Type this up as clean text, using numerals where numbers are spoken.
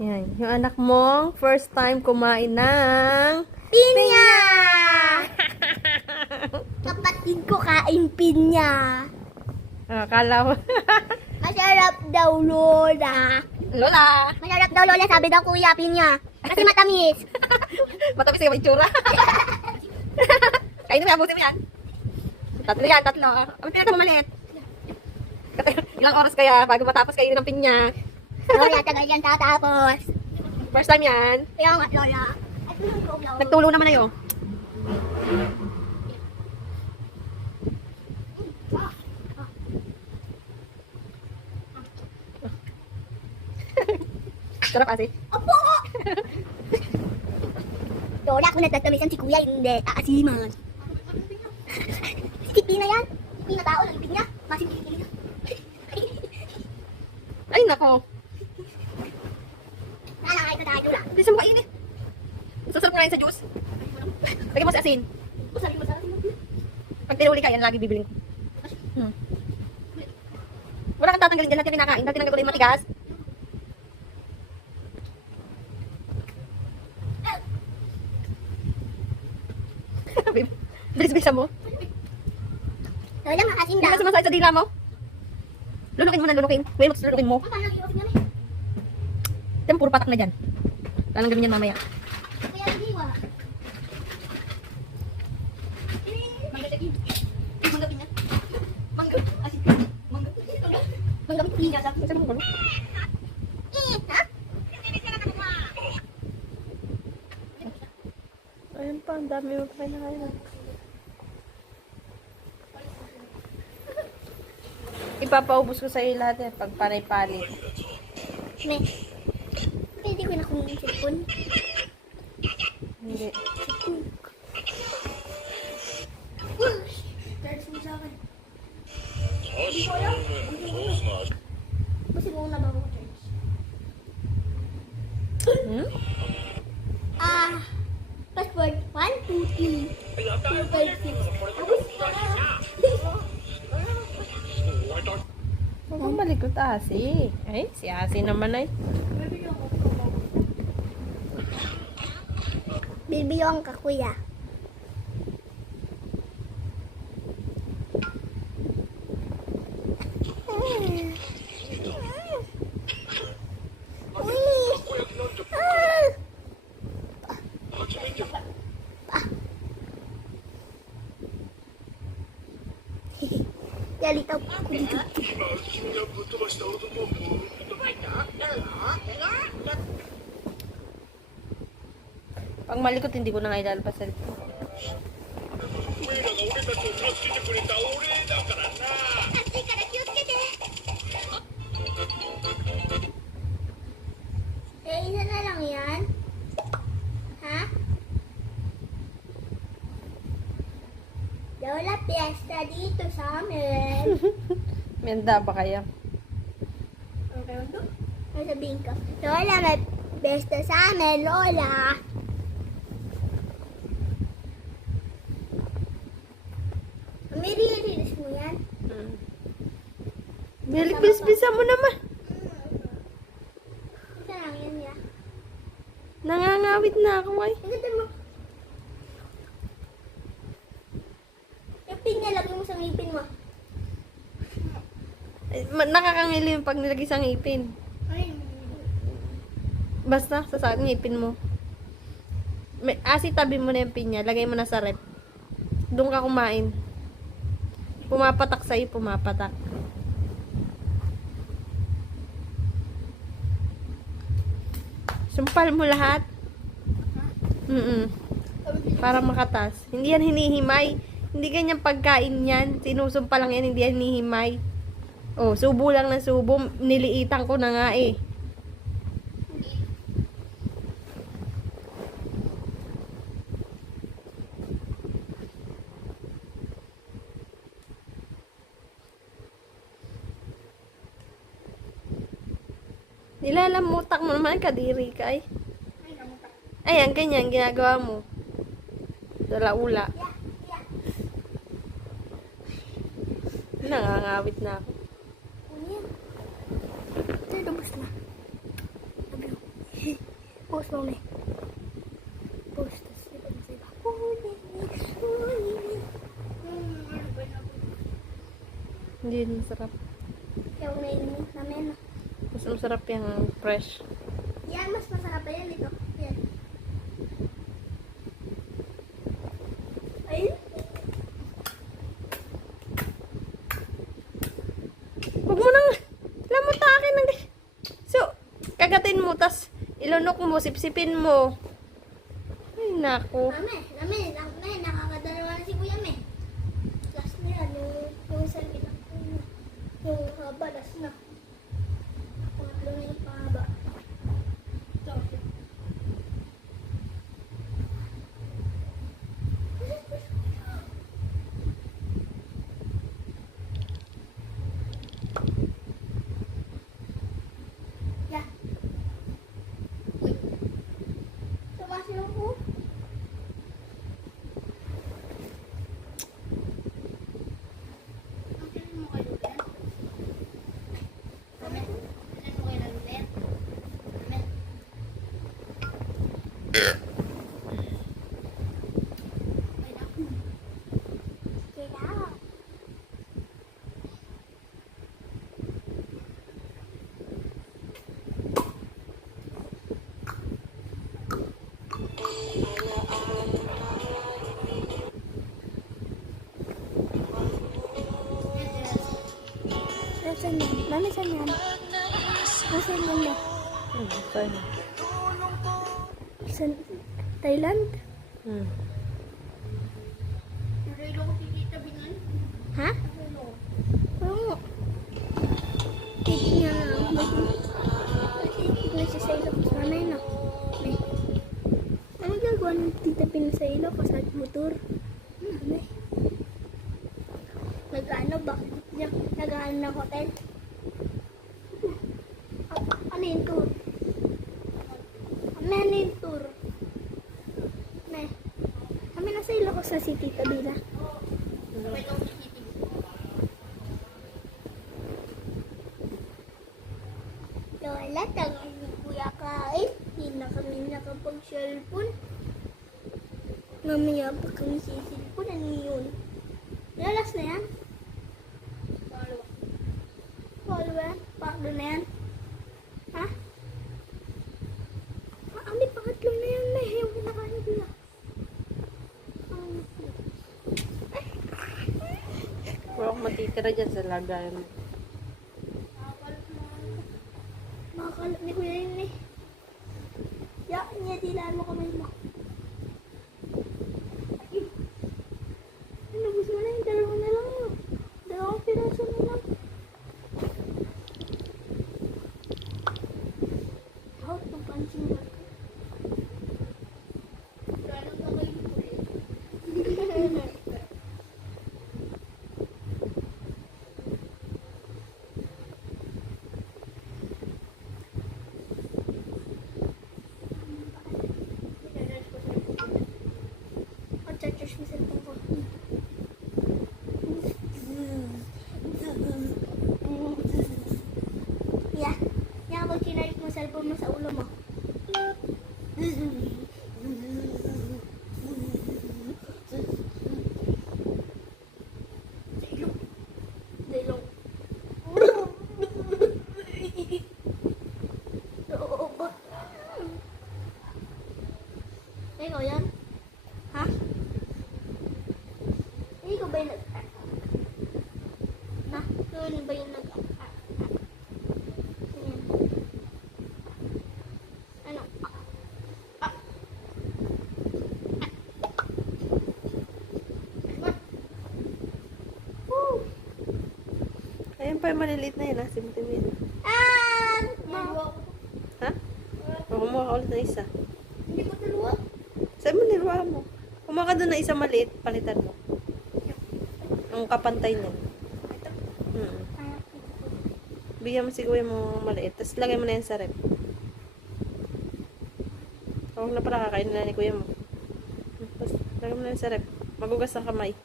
Yan. Yung anak mong first time kumain ng Pinya! Kapatid ko kain pinya. Akala ko. Masarap daw, Lola. Lola! Masarap daw, Lola. Sabi daw, Kuya, pinya. Kasi matamis. Matamis ka ba itsura? Kainin mo yan, busin mo yan. Tatlo yan, tatlo. Ang pinaka mamalit. Ilang oras kaya bago matapos kainin ng pinya? Lola, tagal yan tatapos. First time yan. Kaya nga, Lola. Nagtulo naman na yun. Sarap kasi. Opo! Lola, kung nagtatamisan si Kuya, hindi. Aasiman. Si Pina yan. Pina tao, nalipin niya. Masin kilikili niya. Ay, nako. Nalangay ka tayo, Lola. Bisa mo kainin. Sasarap nga yun sa juice. Lagyan mo sa asin. Usabi mo sa akin. Pag tinuli ka, yan lagi bibiling ko. Wala kang tatanggalin dyan lahat yung kinakain. Dahil tinanggal ko yung matigas. Bilis-bilisan mo. Lola, maasin Hindi daw. na sumasakit sa dila mo. Lulukin mo na, lulukin. Wilmox, lulukin mo. Paano lagi osin namin? Diyan, puro patak na dyan. Lalang gawin yan mamaya. Kaya hindi wa. Mangga pinya. Mangga. Asin. Mangga. Mangga pinya sa Kasi mo gulo. ha? Ayun pa, ang dami mo pa na kayo. Ipapaubos ko sa iyo lahat yan pag panay-palit. Me. Pwede ko na kung cellphone. Hindi. Charge mo sa akin. Hindi ko alam. Kasi kung nabago ko charge. Hmm? Password 1, 2, 3. 2, 5, 6. Huwag mong malikot, Asi. Ay, si Asi naman ay. Bibiyong ka, kuya. Galitaw ko dito. Pag malikot, hindi ko na nga ilalabas sa likod. Isa na lang yan. Ha? Lola, piyesta dito sa amin. Menda ba kaya? Okay, ano? Ano sabihin ko? Lola, may piyesta sa amin, Lola. May release mo yan? Bilis-bisa mo naman. Isa lang yan, ya. Nangangawit na ako ay. Ang ganda mo. Yung pin niya, lagay mo sa ngipin mo. Nakakangili yung pag nilagay sa ngipin. Ay, Basta, sa ngipin mo. Asi, tabi mo na yung pinya. Lagay mo na sa rep. Doon ka kumain. Pumapatak sa'yo, pumapatak. Sumpal mo lahat. Para makatas. Hindi yan hinihimay. Hindi ganyan pagkain yan. Sinusumpa lang yan, hindi yan hinihimay. Oh, subo lang na subo. Niliitan ko na nga eh. Nilalamutak mo naman, kadiri ka ay. Ayan, ganyan, ginagawa mo. Dalaula. Nangangawit na ako. ano yan? Ito, lubos na. Sabi ko. Post mo, me. Post. Tapos ipag mo sa iba. Huli me. Huli me. Hindi yun masarap. Kaya huwag na inimin namin. Mas masarap yung fresh. Yan, mas masarap pa yan ito. Yan. Ayun. Huwag mo nang lamutakin ng... So, kagatin mo, tas ilunok mo, sipsipin mo. Ay, naku. Name, nakakadalawa na si Kuya Me. Last na yan, yung isang ilang. Yung haba, last na. Pangatlo na yung pahaba. Ito. Yeah. Uy. Tumasin ako. Saan yan? Mami, saan yan? Nasaan yan na? Saan? Saan? Thailand? Ha? Oo. Titignan na ako. Titignan siya sa ilok. Mamay na. May. Ano gagawa ng Tita Pin sa ilok? Kasat motor. Mamay. Nag-ano ba? Nag-ano ng hotel? Ano yung tour? Ano yung tour? May. Kami nasa ilok sa si Tita Bila. Lola, tagal ni Kuya kain. Hindi na kami nakapag-cellphone. Mamaya pa kami sisilpon. Ano yun? Lalas na yan? Follow yan? Pakdo na yan? Ha? May pangatlo na yan na. Yung kinakain ko na. Wala akong matitira dyan sa lagayan mo. Makakalap ni Kuya yun eh. Ya, niya dilaan mo kamay mo. Ay. Nabos mo na yung dalawa na lang yun. Dalawang piraso na lang. Hot ng pansin na. Gano'n na kayo ulit. Church mo cellphone ko. Yeah. Yan kapag kinalit mo cellphone mo sa ulo mo. Dilong. Ikaw yan? Ha? Ikaw ba yung na? Yun ba yung Ayan. Ano? Ayun pa yung maliliit na yun, ha? Simple mo yun. Ha? O, kumuha ka ulit ng isa. Hindi ko dalawa. Saan mo niluha mo? Kumuha ka doon ng isa maliit, palitan mo. Ang kapantay niya. Ito. Bigyan mo siguro mo maliit. Tapos lagay mo na yan sa rep. Huwag na pala kakainin na ni kuya mo. Tapos lagay mo na yan sa rep. Magugas ang kamay.